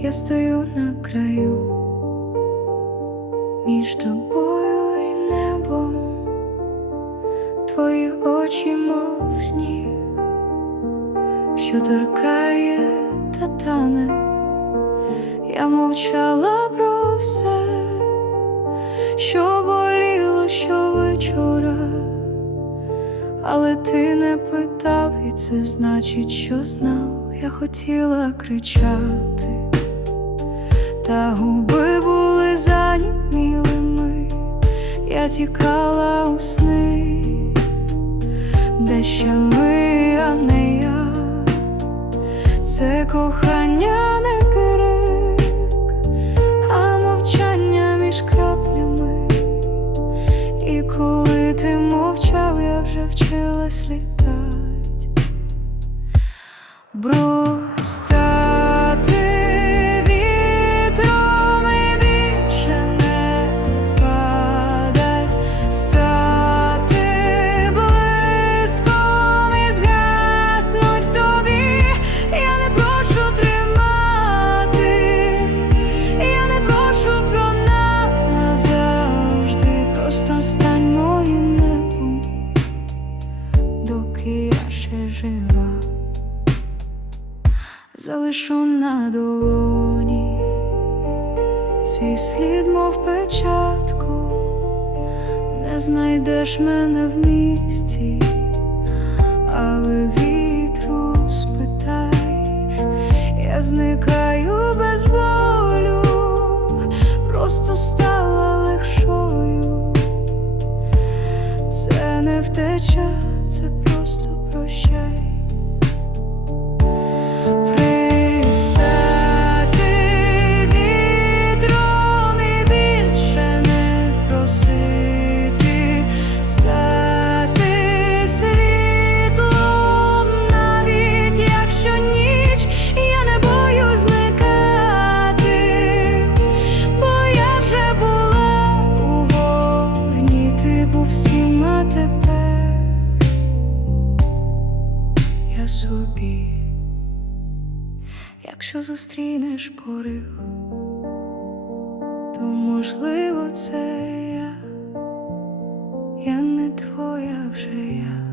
Я стою на краю між тобою і небом, твої очі, мов сніг, що торкає та тане. Я мовчала про все, що боліло щовечора, але ти не питав, і це значить, що знав. Я хотіла кричати, та губи були занімілими, я тікала у сни, де ще ми, а не я, це кохання не крик, а мовчання між краплями. І коли ти мовчав, я вже вчилась літать. Брось моїм небом, доки я ще жива. Залишу на долоні свій слід, мов печатку, не знайдеш мене в місті, але вітру спитай, я зникаю без болю, просто стала втеча, це просто прощай. Пристати вітром собі. Якщо зустрінеш порив, то можливо це я, я не твоя вже я.